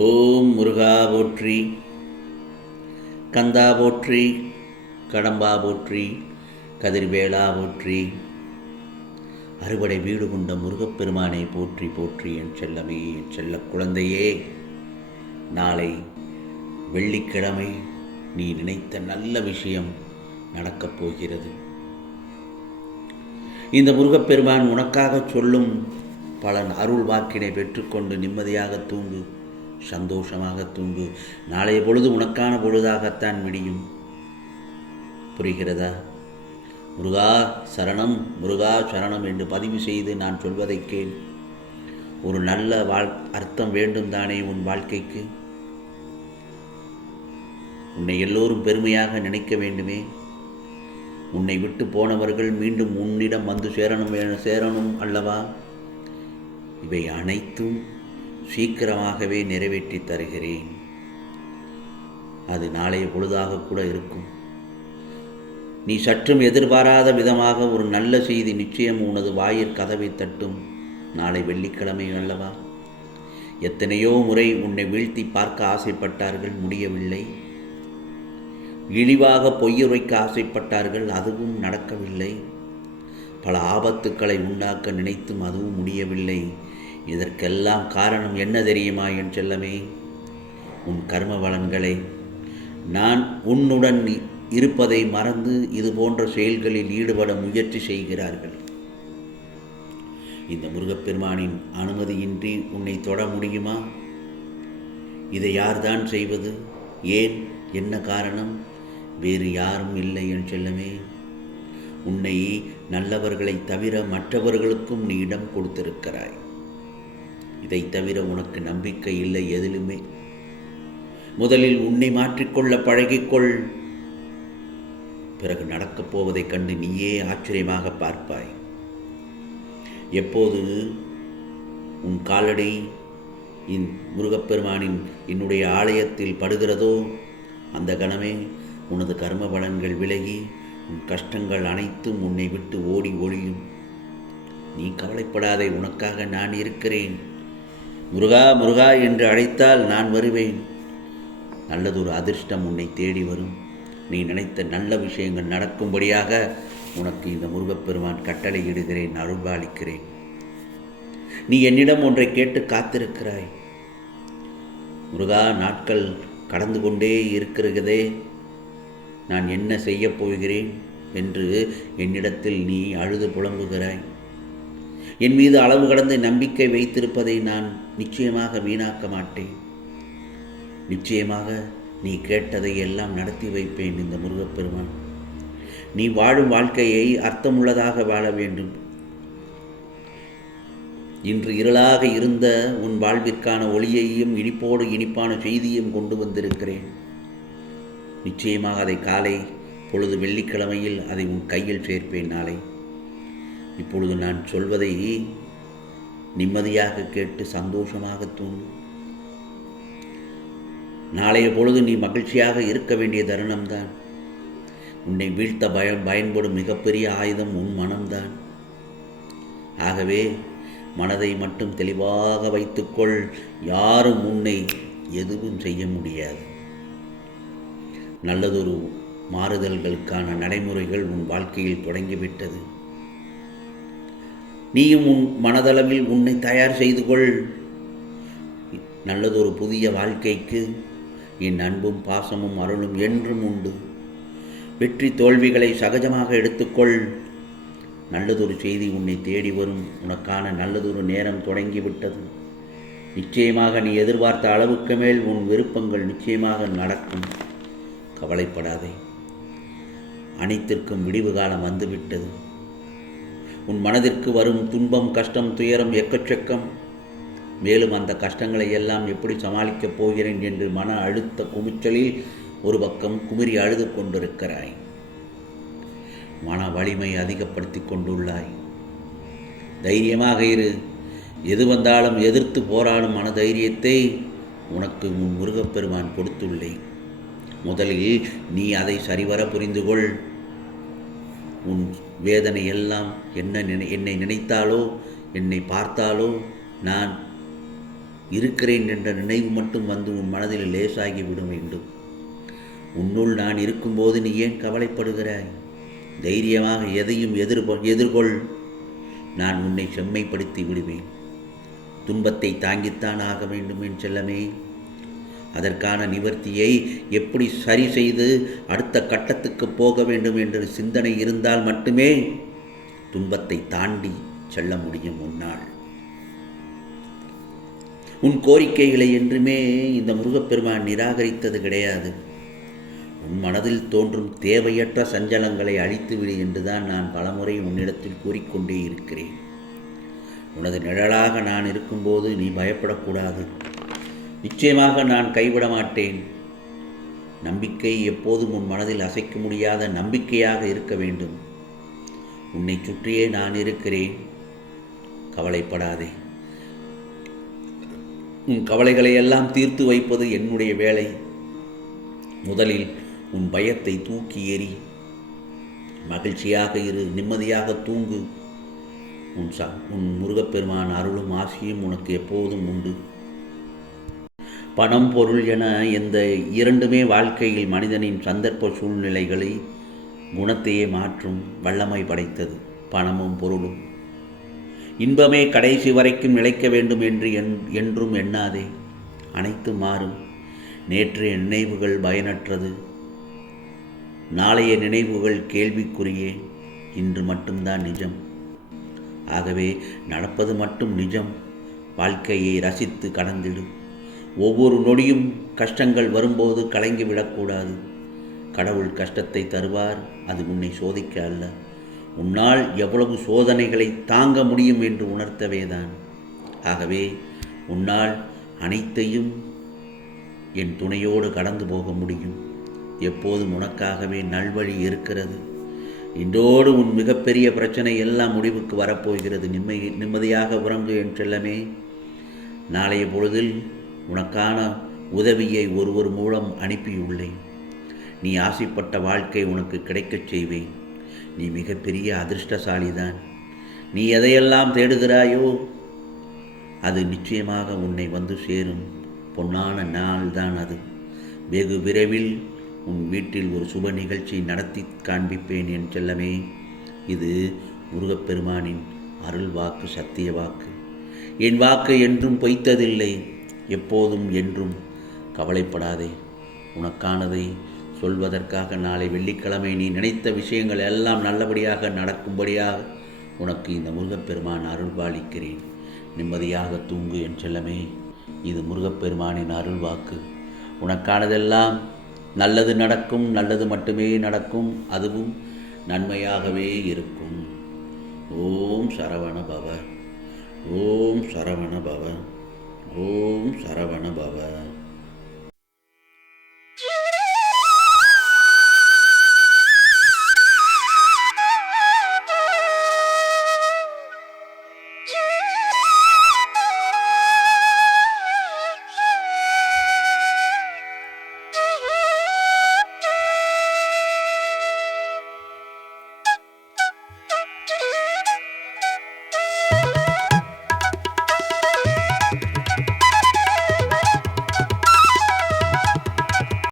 ஓம் முருகா போற்றி, கந்தா போற்றி, கடம்பா போற்றி, கதிர்வேளா போற்றி. அறுவடை வீடு கொண்ட முருகப்பெருமானை போற்றி போற்றி. என் செல்லமே, என் செல்ல குழந்தையே, நாளை வெள்ளிக்கிழமை நீ நினைத்த நல்ல விஷயம் நடக்கப் போகிறது. இந்த முருகப்பெருமான் உனக்காக சொல்லும் பலன் அருள் வாக்கினை பெற்றுக்கொண்டு நிம்மதியாக தூங்கு, சந்தோஷமாக தூங்கு. நாளைய பொழுது உனக்கான பொழுதாகத்தான் விடியும். புரிகிறதா? முருகா சரணம், முருகா சரணம் என்று பதிவு செய்து நான் சொல்வதை கேள். ஒரு நல்ல அர்த்தம் வேண்டும் தானே உன் வாழ்க்கைக்கு? உன்னை எல்லோரும் பெருமையாக நினைக்க வேண்டுமே. உன்னை விட்டு போனவர்கள் மீண்டும் உன்னிடம் வந்து சேரணும் அல்லவா? இவை அனைத்தும் சீக்கிரமாகவே நிறைவேற்றி தருகிறேன். அது நாளைய பொழுதாக கூட இருக்கும். நீ சற்றும் எதிர்பாராத விதமாக ஒரு நல்ல செய்தி நிச்சயம் உனது வாயிற் கதவை தட்டும். நாளை வெள்ளிக்கிழமை அல்லவா? எத்தனையோ முறை உன்னை வீழ்த்தி பார்க்க ஆசைப்பட்டார்கள், முடியவில்லை. இழிவாக பொய்யுரைக்க ஆசைப்பட்டார்கள், அதுவும் நடக்கவில்லை. பல ஆபத்துக்களை உண்டாக்க நினைத்தும் அதுவும் முடியவில்லை. இதற்கெல்லாம் காரணம் என்ன தெரியுமா என் செல்லமே? உன் கர்ம பலன்களை. நான் உன்னுடன் இருப்பதை மறந்து இது போன்ற செயல்களில் ஈடுபட முயற்சி செய்கிறார்கள். இந்த முருகப்பெருமானின் அனுமதியின்றி உன்னை தொட முடியுமா? இதை யார்தான் செய்வது? ஏன்? என்ன காரணம்? வேறு யாரும் இல்லை என் செல்லமே. உன்னை நல்லவர்களை தவிர மற்றவர்களுக்கும் நீ இடம் கொடுத்திருக்கிறாய். இதை தவிர உனக்கு நம்பிக்கை இல்லை எதிலுமே. முதலில் உன்னை மாற்றிக்கொள்ள பழகிக்கொள். பிறகு நடக்கப் போவதைக் கண்டு நீயே ஆச்சரியமாக பார்ப்பாய். எப்போது உன் காலடி முருகப்பெருமானின் என்னுடைய ஆலயத்தில் படுகிறதோ அந்த கணமே உனது கர்ம பலன்கள் விலகி உன் கஷ்டங்கள் அனைத்தும் உன்னை விட்டு ஓடி ஒழியும். நீ கவலைப்படாதே, உனக்காக நான் இருக்கிறேன். முருகா முருகா என்று அழைத்தால் நான் வருவேன். நல்லதொரு அதிர்ஷ்டம் உன்னை தேடி வரும். நீ நினைத்த நல்ல விஷயங்கள் நடக்கும்படியாக உனக்கு இந்த முருகப்பெருமான் கட்டளை இடுகிறேன், அருள்பாலிக்கிறேன். நீ என்னிடம் ஒன்றை கேட்டு காத்திருக்கிறாய். முருகா, நாட்கள் கடந்து கொண்டே இருக்கிறதே, நான் என்ன செய்யப் போகிறேன் என்று என்னிடத்தில் நீ அழுது புலம்புகிறாய். என் மீது அளவு கடந்த நம்பிக்கை வைத்திருப்பதை நான் நிச்சயமாக வீணாக்க மாட்டேன். நிச்சயமாக நீ கேட்டதை எல்லாம் நடத்தி வைப்பேன். இந்த முருகப்பெருமான், நீ வாழும் வாழ்க்கையை அர்த்தமுள்ளதாக வாழ வேண்டும். இன்று இருளாக இருந்த உன் வாழ்விற்கான ஒளியையும் இனிப்போடு இனிப்பான செய்தியும் கொண்டு வந்திருக்கிறேன். நிச்சயமாக அதை காலை பொழுது வெள்ளிக்கிழமையில் அதை உன் கையில் சேர்ப்பேன். நாளை இப்பொழுது நான் சொல்வதை நிம்மதியாக கேட்டு சந்தோஷமாக தூங்கு. நாளைய பொழுது நீ மகிழ்ச்சியாக இருக்க வேண்டிய தருணம்தான். உன்னை வீழ்த்த பயன்படும் மிகப்பெரிய ஆயுதம் உன் மனம்தான். ஆகவே மனதை மட்டும் தெளிவாக வைத்துக்கொள். யாரும் உன்னை எதுவும் செய்ய முடியாது. நல்லதொரு மாறுதல்களுக்கான நடைமுறைகள் உன் வாழ்க்கையில் தொடங்கிவிட்டது. நீயும் உன் மனதளவில் உன்னை தயார் செய்து கொள். நல்லதொரு புதிய வாழ்க்கைக்கு என் அன்பும் பாசமும் அருளும் என்றும் உண்டு. வெற்றி தோல்விகளை சகஜமாக எடுத்துக்கொள். நல்லதொரு செய்தி உன்னை தேடி வரும். உனக்கான நல்லதொரு நேரம் தொடங்கிவிட்டது. நிச்சயமாக நீ எதிர்பார்த்த அளவுக்கு மேல் உன் விருப்பங்கள் நிச்சயமாக நடக்கும். கவலைப்படாதே, அனைத்திற்கும் விடிவு காலம் வந்துவிட்டது. உன் மனதிற்கு வரும் துன்பம், கஷ்டம், துயரம் எக்கச்சக்கம். மேலும் அந்த கஷ்டங்களை எல்லாம் எப்படி சமாளிக்கப் போகிறேன் என்று மன அழுத்த குமிச்சலில் ஒரு பக்கம் குமிரி அழுது கொண்டிருக்கிறாய். மன வலிமை அதிகப்படுத்தி கொண்டுள்ளாய். தைரியமாக இரு. எது வந்தாலும் எதிர்த்து போராடும் மன தைரியத்தை உனக்கு உன் முருகப்பெருமான் கொடுத்துள்ளேன். முதலில் நீ அதை சரிவர புரிந்து கொள். உன் வேதனை எல்லாம் என்னை நினைத்தாலோ என்னை பார்த்தாலோ நான் இருக்கிறேன் என்ற நினைவு மட்டும் வந்து உன் மனதில் லேசாகி விட வேண்டும். உன்னுள் நான் இருக்கும்போது நீ ஏன் கவலைப்படுகிறாய்? தைரியமாக எதையும் எதிர்கொள். நான் உன்னை செம்மைப்படுத்தி விடுவேன். துன்பத்தை தாங்கித்தான் ஆக வேண்டும் என் செல்லமே. அதற்கான நிவர்த்தியை எப்படி சரி செய்து அடுத்த கட்டத்துக்கு போக வேண்டும் என்ற சிந்தனை இருந்தால் மட்டுமே துன்பத்தை தாண்டி செல்ல முடியும் உன்னால். உன் கோரிக்கைகளை என்றுமே இந்த முருகப்பெருமான் நிராகரித்தது கிடையாது. உன் மனதில் தோன்றும் தேவையற்ற சஞ்சலங்களை அழித்துவிடு என்றுதான் நான் பலமுறை உன்னிடத்தில் கூறிக்கொண்டே இருக்கிறேன். உனது நிழலாக நான் இருக்கும்போது நீ பயப்படக்கூடாது. நிச்சயமாக நான் கைவிட மாட்டேன். நம்பிக்கை எப்போதும் உன் மனதில் அசைக்க முடியாத நம்பிக்கையாக இருக்க வேண்டும். உன்னை சுற்றியே நான் இருக்கிறேன். கவலைப்படாதே. உன் கவலைகளை எல்லாம் தீர்த்து வைப்பது என்னுடைய வேலை. முதலில் உன் பயத்தை தூக்கி எறி. மகிழ்ச்சியாக இரு, நிம்மதியாக தூங்கு. உன் முருகப்பெருமான் அருளும் ஆசியும் உனக்கு எப்போதும் உண்டு. பணம் பொருள் என இந்த இரண்டுமே வாழ்க்கையில் மனிதனின் சந்தர்ப்ப சூழ்நிலைகளை குணத்தையே மாற்றும் வல்லமை படைத்தது. பணமும் பொருளும் இன்பமே கடைசி வரைக்கும் நிலைக்க வேண்டும் என்று என்றும் எண்ணாதே. அனைத்தும் மாறும். நேற்றைய நினைவுகள் பயனற்றது. நாளைய நினைவுகள் கேள்விக்குரியே. இன்று மட்டும்தான் நிஜம். ஆகவே நடப்பது மட்டும் நிஜம். வாழ்க்கையை ரசித்து கடந்திடு. ஒவ்வொரு நொடியும் கஷ்டங்கள் வரும்போது கலங்கிவிடக்கூடாது. கடவுள் கஷ்டத்தை தருவார். அது உன்னை சோதிக்க அல்ல, உன்னால் எவ்வளவு சோதனைகளை தாங்க முடியும் என்று உணர்த்தவேதான். ஆகவே உன்னால் அனைத்தையும் என் துணையோடு கடந்து போக முடியும். எப்போதும் உனக்காகவே நல்வழி இருக்கிறது. இன்றோடு உன் மிகப்பெரிய பிரச்சனை எல்லாம் முடிவுக்கு வரப்போகிறது. நிம்மதியாக உறங்கு என் செல்லமே. நாளைய பொழுதில் உனக்கான உதவியை ஒருவர் மூலம் அனுப்பியுள்ளேன். நீ ஆசைப்பட்ட வாழ்க்கை உனக்கு கிடைக்கச் செய்வேன். நீ மிகப்பெரிய அதிர்ஷ்டசாலிதான். நீ எதையெல்லாம் தேடுகிறாயோ அது நிச்சயமாக உன்னை வந்து சேரும். பொன்னான நாள்தான் அது. வெகு விரைவில் உன் வீட்டில் ஒரு சுப நிகழ்ச்சி நடத்தி காண்பிப்பேன் என் செல்லமே. இது முருகப்பெருமானின் அருள் வாக்கு, சத்திய வாக்கு. என் வாக்கு என்றும் பொய்த்ததில்லை. எப்போதும் என்றும். கவலைப்படாதே. உனக்கானதை சொல்வதற்காக நாளை வெள்ளிக்கிழமை நீ நினைத்த விஷயங்கள் எல்லாம் நல்லபடியாக நடக்கும்படியாக உனக்கு இந்த முருகப்பெருமான் அருள்பாலிக்கிறேன். நிம்மதியாக தூங்கு என் செல்லமே. இது முருகப்பெருமானின் அருள் வாக்கு. உனக்கானதெல்லாம் நல்லது நடக்கும். நல்லது மட்டுமே நடக்கும். அதுவும் நன்மையாகவே இருக்கும். ஓம் சரவண பவ. ஓம் சரவண பவ. ஓம் சரவண பவ.